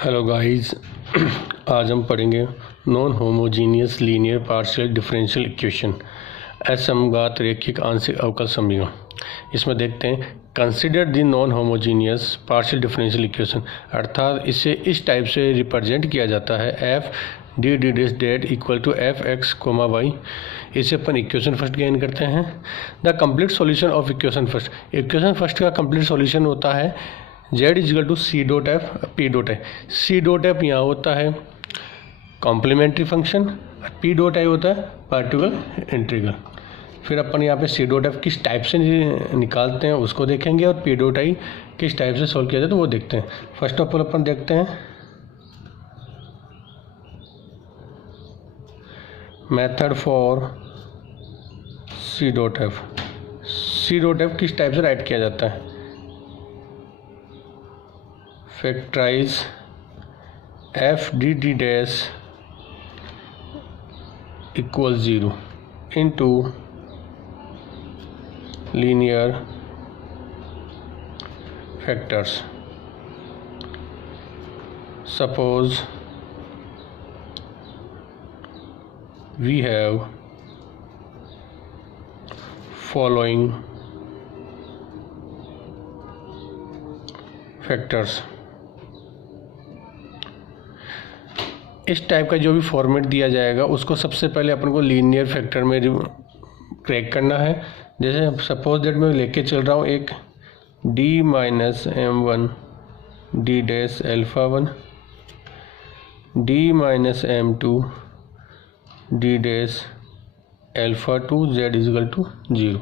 Hello guys, आज हम पढ़ेंगे non homogeneous linear partial differential equation असमघात रैखिक आंशिक अवकल समीकरण। इसमें देखते हैं consider the non homogeneous partial differential equation, अर्थात इसे इस टाइप से रिप्रेजेंट किया जाता है एफ डी डी डेस डेट equal to F X comma Y. इसे अपन इक्वेशन फर्स्ट गेन करते हैं। The complete solution of equation first, equation first का कंप्लीट सॉल्यूशन होता है z is equal to C dot F P dot I. C dot F यहाँ होता है complementary function, P dot I होता है पार्टिकुलर इंटीग्रल। फिर अपन यहाँ पे सी डॉट एफ किस टाइप से निकालते हैं उसको देखेंगे और पी डॉट आई किस टाइप से सॉल्व किया जाए तो वो देखते हैं। फर्स्ट ऑफ ऑल अपन देखते हैं method for C dot F. C dot F किस टाइप से राइट किया जाता है, factorize F D D dash equal 0 into linear factors. Suppose we have following factors. इस टाइप का जो भी फॉर्मेट दिया जाएगा उसको सबसे पहले अपन को लीनियर फैक्टर में क्रैक करना है। जैसे सपोज दैट मैं लेके चल रहा हूँ एक D minus M one D dash alpha one, D minus M two D dash alpha two Z is equal to 0।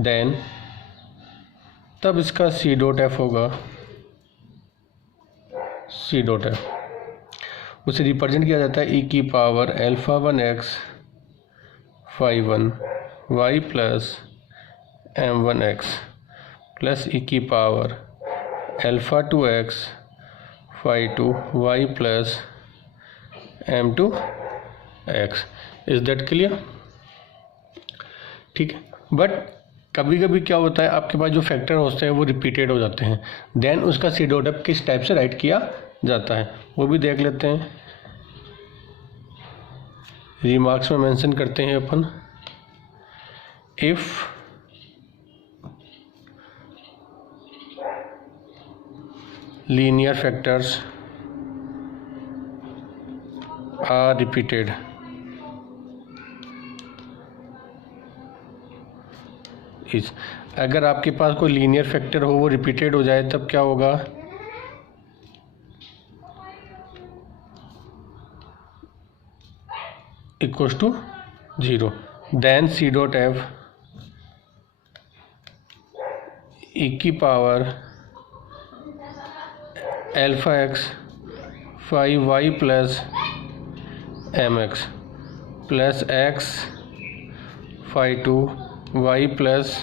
Then तब इसका सी डॉट एफ होगा, सी डॉट एफ उसे रिप्रेजेंट किया जाता है ई की power alpha one X phi one Y plus M one X plus E की power alpha two X phi two Y plus M two X. Is that clear? ठीक है, but कभी कभी क्या होता है आपके पास जो फैक्टर होते हैं वो रिपीटेड हो जाते हैं। देन उसका सी डॉट एफ किस टाइप से राइट किया जाता है वो भी देख लेते हैं। रिमार्क्स में मेंशन करते हैं अपन if linear factors are repeated, इस अगर आपके पास कोई लीनियर फैक्टर हो वो रिपीटेड हो जाए तब क्या होगा, equals to 0। Then C dot F E की power alpha X phi Y plus M X plus X phi two Y plus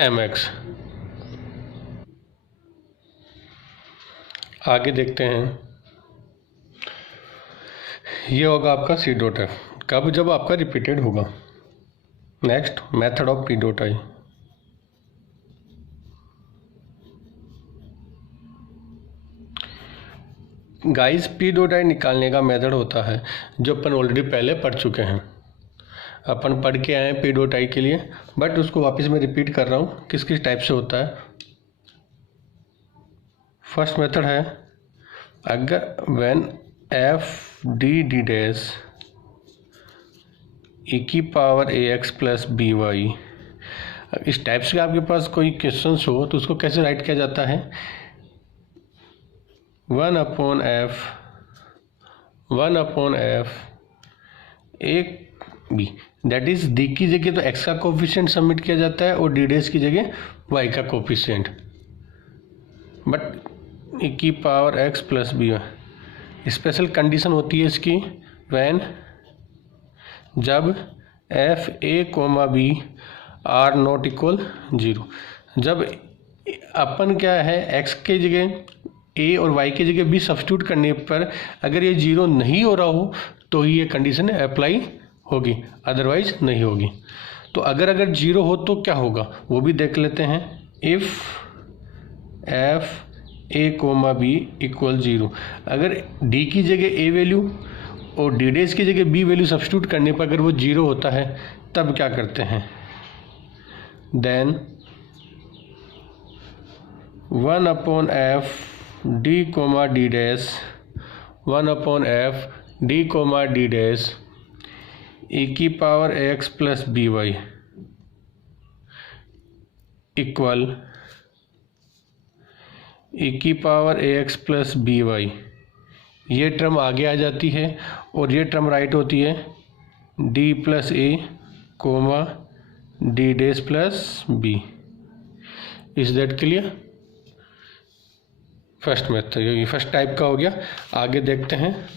M X. आगे देखते हैं, ये होगा आपका सी डॉट एफ कब, जब आपका रिपीटेड होगा। Next method of P dot I. Guys P dot आई निकालने का मेथड होता है जो अपन ऑलरेडी पहले पढ़ चुके हैं। अपन पढ़ के आए हैं पी डॉट आई के लिए, बट उसको वापस मैं रिपीट कर रहा हूँ किस किस टाइप से होता है। फर्स्ट मेथड है अगर when F D D dash ई की पावर ए एक्स प्लस बी वाई। इस टाइप से आपके पास कोई क्वेश्चन हो तो उसको कैसे राइट किया जाता है, 1 अपॉन एफ एक बी, दैट इज डी की जगह तो एक्स का कोफिशिएंट सबमिट किया जाता है और डी डैश की जगह वाई का कोफिशिएंट, बट ई की power X plus B Y. Special condition होती है इसकी व्हेन जब F A comma B are not equal 0। जब अपन क्या है एक्स के जगह ए और वाई की जगह बी सब्स्टिट्यूट करने पर अगर ये 0 नहीं हो रहा हो तो ही ये कंडीशन अप्लाई होगी, अदरवाइज नहीं होगी। तो अगर 0 हो तो क्या होगा वो भी देख लेते हैं। If F A comma B equal 0। अगर डी की जगह ए वैल्यू और डी डेज की जगह बी वैल्यू सब्स्टिट्यूट करने पर अगर वो 0 होता है तब क्या करते हैं, then 1/f D comma D dash 1/f D comma D dash e की power x plus B Y equal e की power ax plus B Y. ये टर्म आगे आ जाती है और ये टर्म राइट होती है d plus A comma D dash plus B. Is that clear? First method, ये फर्स्ट टाइप का हो गया। आगे देखते हैं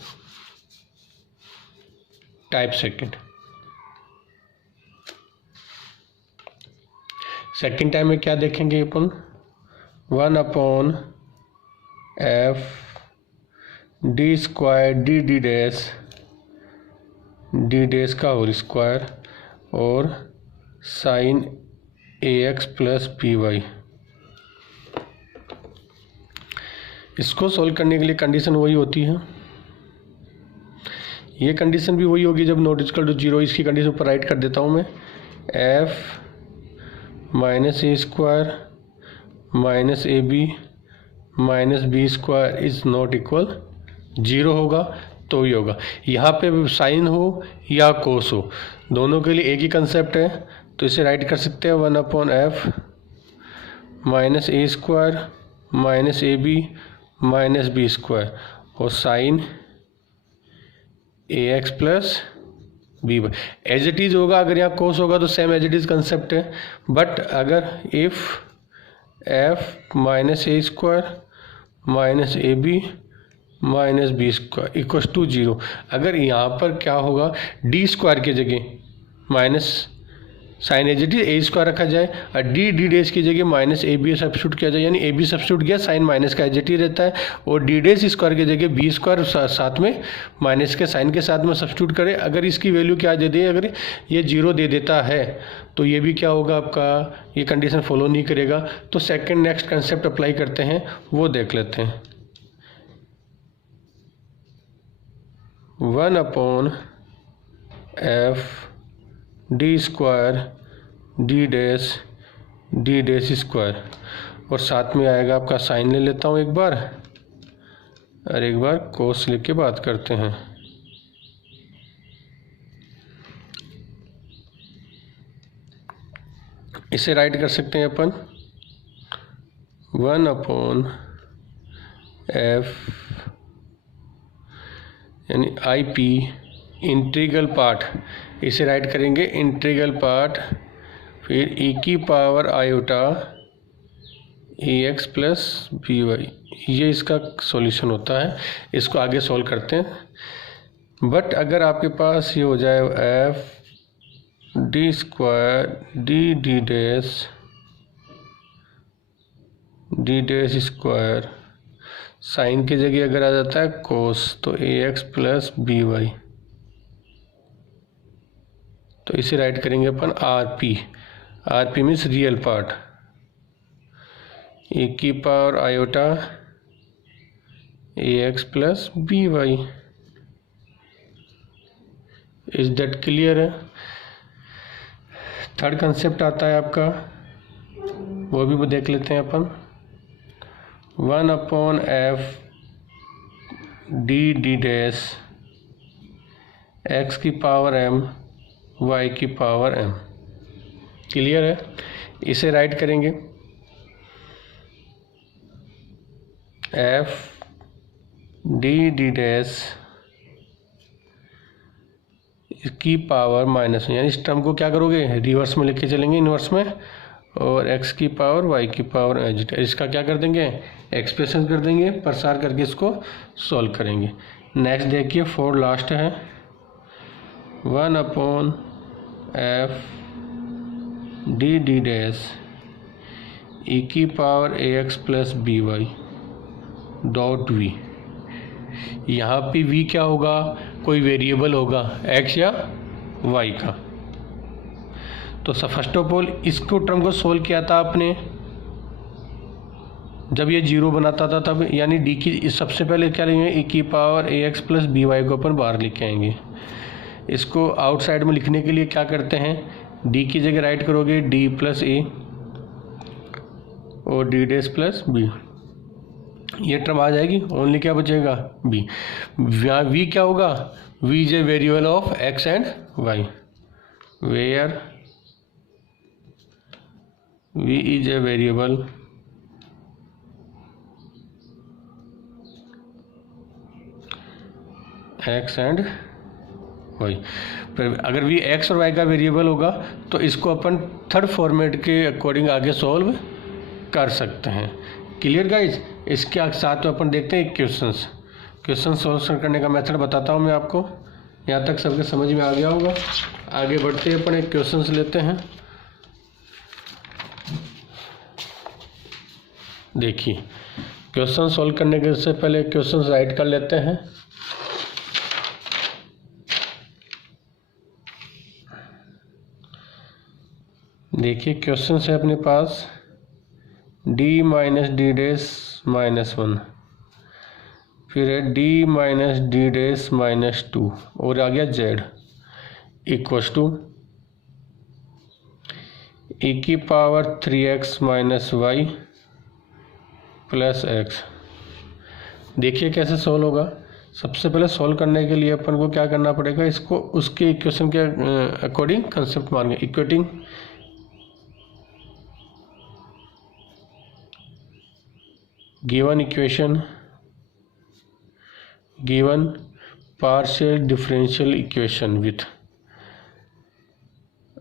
टाइप सेकंड। सेकंड टाइप में क्या देखेंगे अपन, 1/f D square D D dash का होल स्क्वायर और sine ax plus B Y. इसको सॉल्व करने के लिए कंडीशन वही होती है, ये कंडीशन भी वही होगी जब नॉट इक्वल टू 0। इसकी कंडीशन पर राइट कर देता हूँ मैं, f minus A square minus A B minus B square is not equal 0 होगा तो ही होगा। यहाँ पे साइन हो या कोस हो, दोनों के लिए एक ही कंसेप्ट है, तो इसे राइट कर सकते हैं 1/f minus A square minus A B minus B square और sine ax plus B Y. As it is होगा, अगर यहाँ कोस होगा तो same as it is concept है। बट अगर if f minus A square minus A B minus B square equals to 0, अगर यहाँ पर क्या होगा, डी स्क्वायर की जगह minus sine as it is A square रखा जाए और डी डी डैश की जगह माइनस ए बी सब्स्टिट्यूट किया जाए, यानी ए बी सब्स्टिट्यूट किया साइन माइनस का एज इट इज रहता है, और डी डैश स्क्वायर की जगह बी स्क्वायर साथ में माइनस के साइन के साथ में सब्स्टिट्यूट करें। अगर इसकी वैल्यू क्या दे दे, अगर ये 0 दे देता है तो ये भी क्या होगा आपका, ये कंडीशन फॉलो नहीं करेगा। तो सेकेंड नेक्स्ट कंसेप्ट अप्लाई करते हैं, वो देख लेते हैं। 1/f D square D dash square और साथ में आएगा आपका साइन ले लेता हूँ एक बार और एक बार कोस लेके बात करते हैं। इसे राइट कर सकते हैं अपन 1/f यानी आई पी इंटीग्रल पार्ट, इसे राइट करेंगे इंटीग्रल पार्ट, फिर e की power iota ax plus B Y. ये इसका सॉल्यूशन होता है, इसको आगे सॉल्व करते हैं। बट अगर आपके पास ये हो जाए f D square D D dash square, sine की जगह अगर आ जाता है कोस तो ax प्लस बी वाई, तो इसे राइट करेंगे अपन R P means real part, e की power iota ax plus B Y. Is that clear है? थर्ड कंसेप्ट आता है आपका, वो भी देख लेते हैं अपन। 1/f डी डैश x की पावर m y की पावर m। क्लियर है? इसे राइट करेंगे f डी डैश की पावर माइनस, यानी इस टर्म को क्या करोगे, रिवर्स में लेके चलेंगे, इनवर्स में, और x की पावर y की पावर एज, इसका क्या कर देंगे, एक्सप्रेशन कर देंगे, प्रसार करके इसको सॉल्व करेंगे। नेक्स्ट देखिए फोर लास्ट है 1/f डी डैश e की power ax plus B Y dot V. यहाँ पे v क्या होगा, कोई वेरिएबल होगा x या y का। तो फर्स्ट ऑफ ऑल इसको टर्म को सोल्व किया था आपने, जब ये 0 बनाता था तब, यानी डी की सबसे पहले क्या लेंगे, e की power ax plus B Y को अपन बाहर लेके आएंगे। इसको आउटसाइड में लिखने के लिए क्या करते हैं, डी की जगह राइट करोगे डी प्लस ए और डी डेस प्लस बी, ये टर्म आ जाएगी, ओनली क्या बचेगा बी। वी क्या होगा, V is a variable of X and Y, where V is a variable X and Y. अगर वी एक्स और वाई का वेरिएबल होगा तो इसको अपन थर्ड फॉर्मेट के अकॉर्डिंग आगे सॉल्व कर सकते हैं। Clear guys. इसके साथ में अपन देखते हैं क्वेश्चन सॉल्व करने का मेथड बताता हूँ मैं आपको। यहाँ तक सबके समझ में आ गया होगा। आगे बढ़ते हैं, अपन एक क्वेश्चन लेते हैं। देखिए, क्वेश्चन सॉल्व करने के से पहले क्वेश्चन राइट कर लेते हैं। देखिए, क्वेश्चन है अपने पास d minus D dash minus 1, फिर है d minus D dash minus 2 और आ गया z इक्वस टू e की power 3x minus Y plus x। देखिए कैसे सॉल्व होगा। सबसे पहले सॉल्व करने के लिए अपन को क्या करना पड़ेगा, इसको उसके इक्वेशन के अकॉर्डिंग कंसेप्ट मान के equating given equation given partial differential equation with,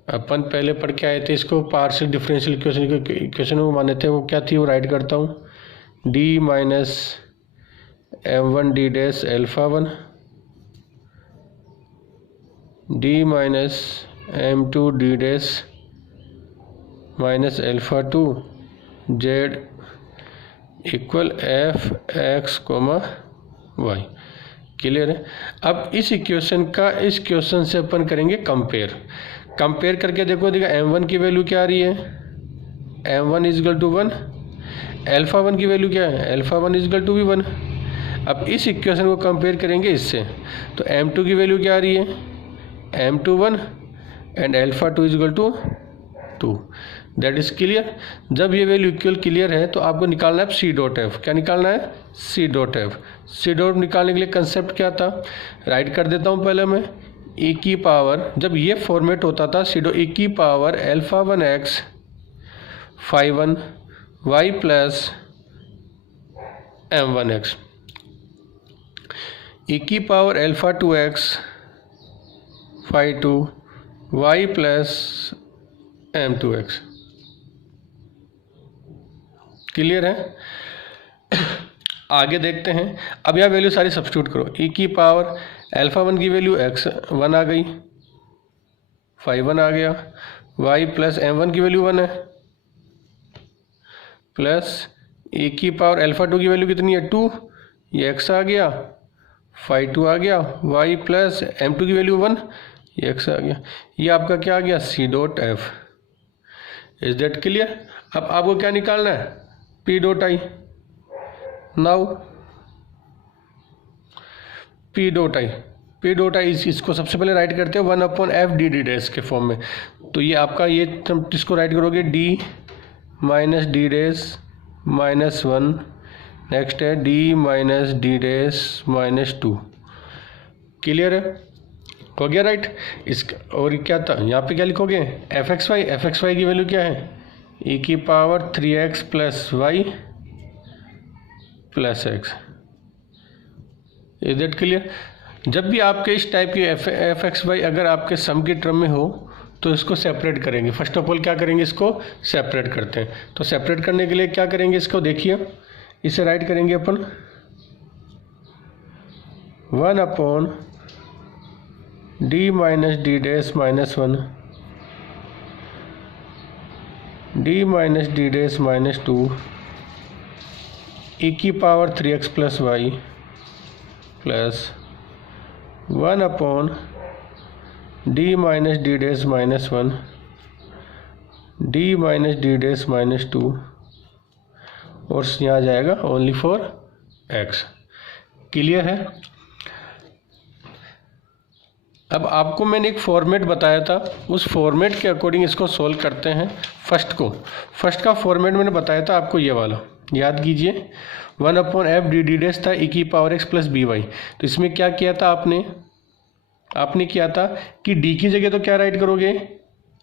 अपन पहले पढ़ के आए थे इसको, पार्शियल डिफरेंशियल इक्वेशन वो माने थे, वो क्या थी वो राइट करता हूँ। d minus m1 D dash alpha 1, d minus m2 D dash minus alpha 2 z equal F X comma Y. Clear है। अब इस इक्वेशन का इस क्वेश्चन से अपन करेंगे कंपेयर करके देखो m1 की वैल्यू क्या आ रही है, m1 इजगल टू 1, एल्फा 1 की वैल्यू क्या है, एल्फा 1 इजगल टू भी 1। अब इस इक्वेशन को कंपेयर करेंगे इससे, तो m2 की वैल्यू क्या आ रही है, m2 1 and alpha 2 equal to 2। That is clear. जब ये वैल्यू इक्वल क्लियर है तो आपको निकालना है सी डॉट एफ। क्या निकालना है, C dot F. C dot निकालने के लिए कंसेप्ट क्या था, राइट कर देता हूँ पहले मैं। e की पावर, जब ये फॉर्मेट होता था सी डॉट e की power alpha 1 X phi 1 Y plus m1 X, e की power alpha 2 X phi 2 Y plus m2 X. Clear है। आगे देखते हैं। अब यह वैल्यू सारी सब्स्टिट्यूट करो। e की पावर एल्फा 1 की वैल्यू x1 आ गई, फाई 1 आ गया, y प्लस m1 की वैल्यू 1 है, प्लस e की पावर एल्फा 2 की वैल्यू कितनी है 2, ये x आ गया, फाई 2 आ गया, y प्लस m2 की वैल्यू 1, ये x आ गया। ये आपका क्या आ गया, C dot F. Is that clear. अब आपको क्या निकालना है, P dot I. Now P dot I इसको सबसे पहले राइट करते हैं 1/f डी डी डैश के फॉर्म में। तो ये आपका, ये इसको राइट करोगे d minus D dash minus 1, next है d minus D dash minus 2। Clear है, हो गया राइट। इसका और क्या था, यहाँ पे क्या लिखोगे, एफ एक्स वाई की वैल्यू क्या है, e की power 3x plus Y plus X. Is that clear. जब भी आपके इस टाइप की एफ एक्स वाई अगर आपके सम की टर्म में हो तो इसको सेपरेट करेंगे। फर्स्ट ऑफ ऑल क्या करेंगे, इसको सेपरेट करते हैं। तो सेपरेट करने के लिए क्या करेंगे, इसको देखिए, इसे राइट करेंगे अपन 1/d minus D dash minus 1, d minus D dash minus 2, e की power 3x plus Y plus 1/d minus D dash minus 1, d minus D dash minus 2 और यहाँ आ जाएगा ओनली फॉर एक्स। क्लियर है। अब आपको मैंने एक फॉर्मेट बताया था, उस फॉर्मेट के अकॉर्डिंग इसको सोल्व करते हैं। फर्स्ट का फॉर्मेट मैंने बताया था आपको, ये वाला याद कीजिए। 1/f dd था e⁻x प्लस बी वाई। तो इसमें क्या किया था आपने किया था कि d की जगह तो क्या राइट करोगे,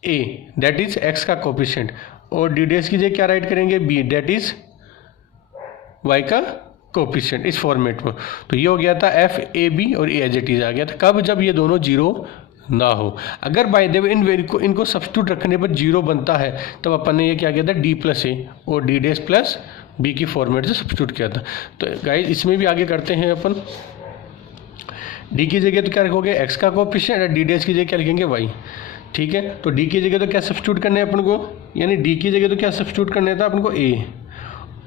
a दैट इज x का कोफिशिएंट, और dd की जगह क्या राइट करेंगे, b दैट इज y का कोफिशिएंट, इस फॉर्मेट में। तो ये हो गया था f a b और a एज इट इज आ गया था। कब, जब ये दोनों जीरो ना हो। अगर बाय द वे इनको सब्स्टिट्यूट रखने पर जीरो बनता है, तब अपन ने ये क्या किया था, d प्लस a और d प्लस b की फॉर्मेट से सब्स्टिट्यूट किया था। तो गाइस इसमें भी आगे करते हैं अपन। d की जगह तो क्या रखोगे, x का कोफिशिएंट, और d की जगह क्या लिखेंगे, y। ठीक है। तो d की जगह तो क्या सब्स्टिट्यूट करना है अपन को, यानी d की जगह तो क्या सब्स्टिट्यूट करना था अपन को, a,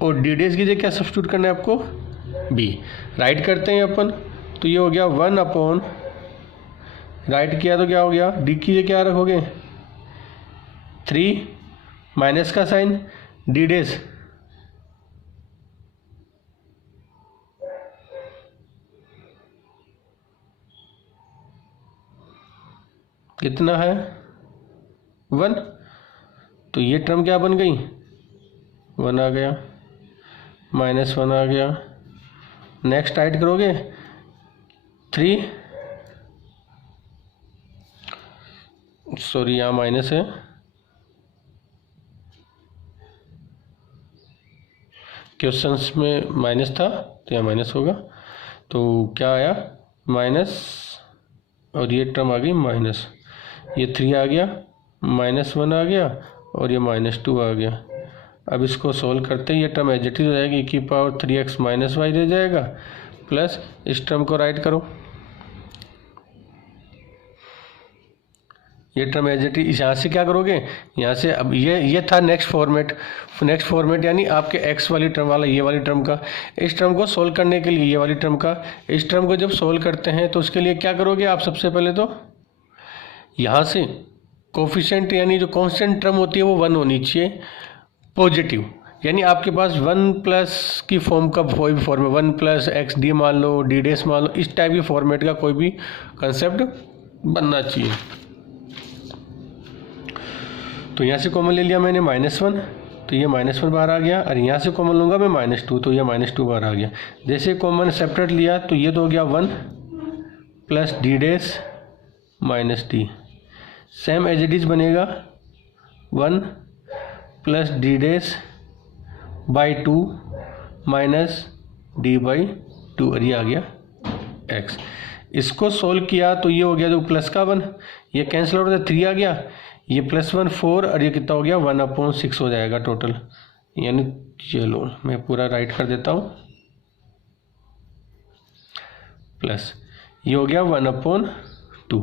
और d की जगह क्या सब्स्टिट्यूट करना है आपको, b। राइट करते हैं अपन। तो ये हो गया 1/, राइट किया तो क्या हो गया, d की जगह क्या रखोगे, 3 माइनस का साइन, d कितना है, 1। तो ये टर्म क्या बन गई, 1 आ गया, -1 आ गया। नेक्स्ट राइट करोगे 3, सॉरी यहाँ माइनस है, क्वेश्चंस में माइनस था तो यहाँ माइनस होगा। तो क्या आया, माइनस, और ये टर्म आ गई माइनस, ये 3 आ गया, -1 आ गया, और ये -2 आ गया। अब इसको सोल्व करते हैं, ये टर्म एज इट इज हो जाएगी, e⁻3x - y रह जाएगा, प्लस इस टर्म को राइट करो, ये टर्म एज इट इज। यहाँ से क्या करोगे, यहाँ से अब ये था नेक्स्ट फॉर्मेट यानी आपके x वाली टर्म वाला, ये वाली टर्म का। इस टर्म को सोल्व करने के लिए, ये वाली टर्म का, इस टर्म को जब सोल्व करते हैं तो उसके लिए क्या करोगे आप, सबसे पहले तो यहाँ से कोफिशिएंट यानी जो कांस्टेंट टर्म होती है वो 1 होनी चाहिए, पॉजिटिव, यानी आपके पास 1+ की फॉर्म का कोई भी फॉर्म है, 1+ xd मान लो, d मान लो, इस टाइप की फॉर्मेट का कोई भी कंसेप्ट बनना चाहिए। तो यहाँ से कॉमन ले लिया मैंने -1, तो ये -1 बाहर आ गया, और यहाँ से कॉमन लूँगा मैं -2, तो ये -2 बाहर आ गया। जैसे कॉमन सेपरेट लिया तो ये तो हो गया 1 + d - d, same as it is बनेगा 1 + d/2 - d/2, और ये आ गया x। इसको सोल्व किया तो ये हो गया जो प्लस का 1, ये कैंसिल हो गया, 3 आ गया, ये +1 4, और ये कितना हो गया 1/6 हो जाएगा टोटल। यानी चलो मैं पूरा राइट कर देता हूँ, प्लस ये हो गया 1/2।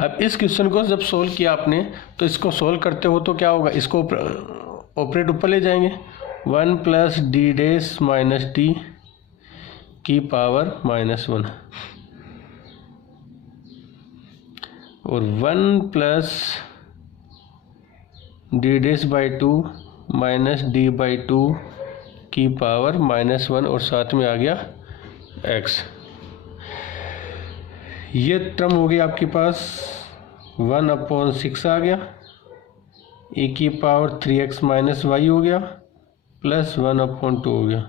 अब इस क्वेश्चन को जब सोल्व किया आपने, तो इसको सोल्व करते हो तो क्या होगा, इसको ऑपरेट ऊपर ले जाएंगे, 1 + d - d की पावर -1, और 1 + d/2 - d/2 की पावर -1, और साथ में आ गया x। ये टर्म हो गई आपके पास 1/6 आ गया, e⁻3x - y हो गया, प्लस 1/2 हो गया।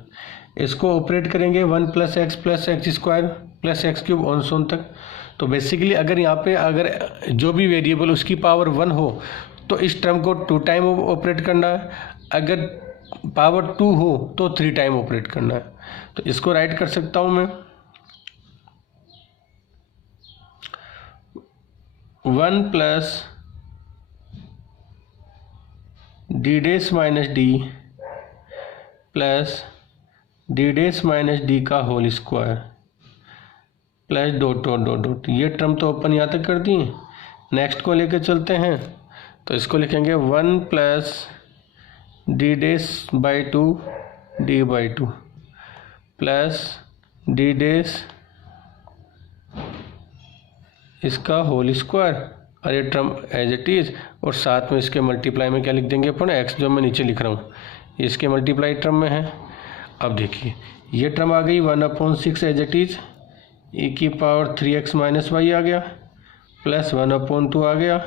इसको ऑपरेट करेंगे 1 + x + x² + x³ ऑन सोन तक। तो बेसिकली अगर यहाँ पे अगर जो भी वेरिएबल उसकी पावर 1 हो तो इस टर्म को 2 टाइम ऑपरेट करना है, अगर पावर 2 हो तो 3 टाइम ऑपरेट करना है। तो इसको राइट कर सकता हूँ मैं 1 + d - d plus d - d का होल स्क्वायर, प्लस डॉट। ये टर्म तो अपन यहाँ तक कर दिए। नेक्स्ट को लेकर चलते हैं, तो इसको लिखेंगे 1 + d/2 d/2 प्लस d इसका होल स्क्वायर, और ये टर्म एज इट इज, और साथ में इसके मल्टीप्लाई में क्या लिख देंगे अपन, x जो मैं नीचे लिख रहा हूँ इसके मल्टीप्लाई टर्म में है। अब देखिए ये टर्म आ गई 1/6 as it is e⁻³ - y आ गया प्लस 1/2 आ गया।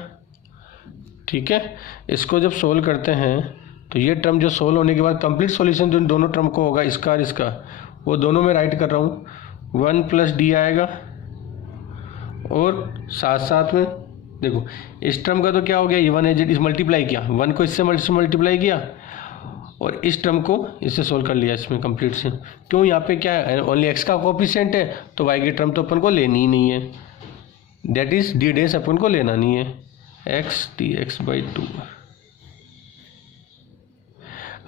ठीक है, इसको जब सोल्व करते हैं तो ये टर्म जो सोल्व होने के बाद कंप्लीट सॉल्यूशन जो दोनों टर्म को होगा इसका और इसका, वो दोनों में राइट कर रहा हूँ 1 + d आएगा। और साथ साथ में देखो इस टर्म का तो क्या हो गया, ये 1 एज इट इज मल्टीप्लाई किया, 1 को इससे मल्टीप्लाई किया और इस टर्म को इससे सोल्व कर लिया इसमें कंप्लीट से। क्यों, यहाँ पे क्या है, ओनली x का कोफिशिएंट है तो y की टर्म तो अपन को लेनी ही नहीं है, दैट इज d डैश अपन को लेना नहीं है, x dx/2।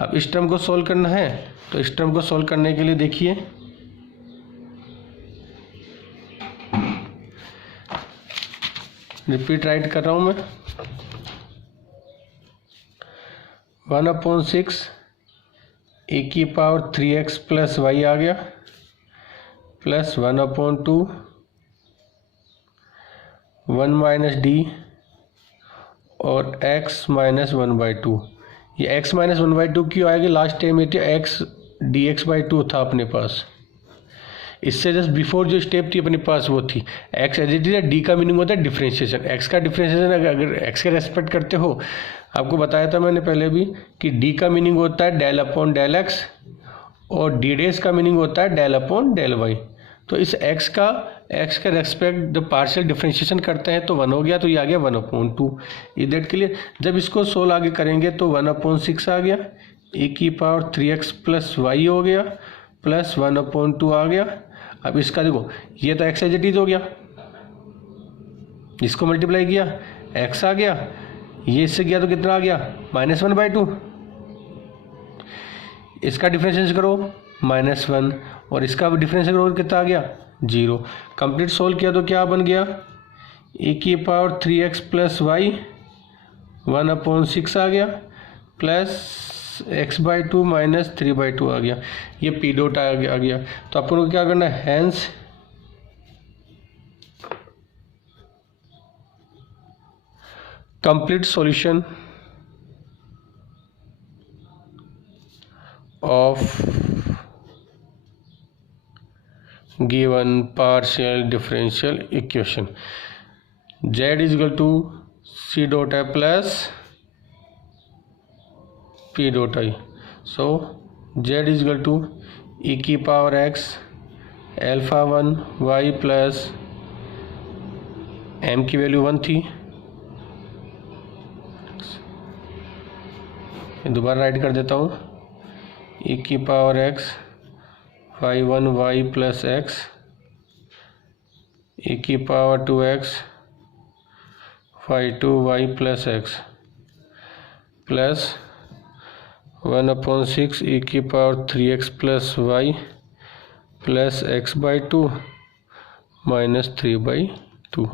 अब इस टर्म को सोल्व करना है तो इस टर्म को सोल्व करने के लिए देखिए रिपीट राइट कर रहा हूँ मैं, 1/6 e⁻³ + y आ गया प्लस 1/2 1 - d और x - 1/2। ये x - 1/2 क्यों आएगी, लास्ट टाइम ये x dx/2 था अपने पास, इससे जस्ट बिफोर जो स्टेप थी अपने पास वो थी x as it is. D का मीनिंग होता है डिफ्रेंशिएशन, x का डिफ्रेंशिएशन अगर x के रेस्पेक्ट करते हो, आपको बताया था मैंने पहले भी कि d का मीनिंग होता है del/del x और d डैश का मीनिंग होता है del/del y। तो इस x के रेस्पेक्ट जब पार्शियल डिफ्रेंशिएशन करते हैं तो 1 हो गया, तो ये आ गया 1/2। इस दैट के लिए जब इसको सोल्व आगे करेंगे तो 1/6 आ गया, e⁻³ + y हो गया प्लस 1/2 आ गया। अब इसका देखो ये तो x एज इट इज हो गया, इसको मल्टीप्लाई किया x आ गया, ये इससे गया तो कितना आ गया -1/2। इसका डिफरेंशिएशन करो -1 और इसका डिफरेंशिएशन करो कितना आ गया 0। कंप्लीट सोल्व किया तो क्या बन गया e⁻³ + y 1/6 आ गया प्लस x/2 - 3/2 आ गया, ये p डॉट आ गया। तो आपको क्या करना है, hence complete solution of given partial differential equation z = c⁻i plus p dot i। So z = e⁻x α1 y plus m की वैल्यू 1 थी, दोबारा राइट कर देता हूँ, e⁻x y1 y plus x e⁻2x y2 y plus x plus 1/6 e⁻3x + y plus x/2 - 3/2।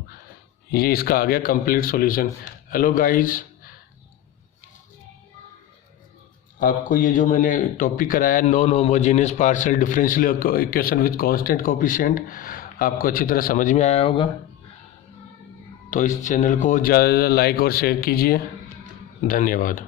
ये इसका आ गया complete solution. Hello guys, आपको ये जो मैंने टॉपिक कराया non homogeneous partial differential equation with constant coefficient, आपको अच्छी तरह समझ में आया होगा। तो इस चैनल को ज़्यादा से ज़्यादा लाइक और शेयर कीजिए। धन्यवाद।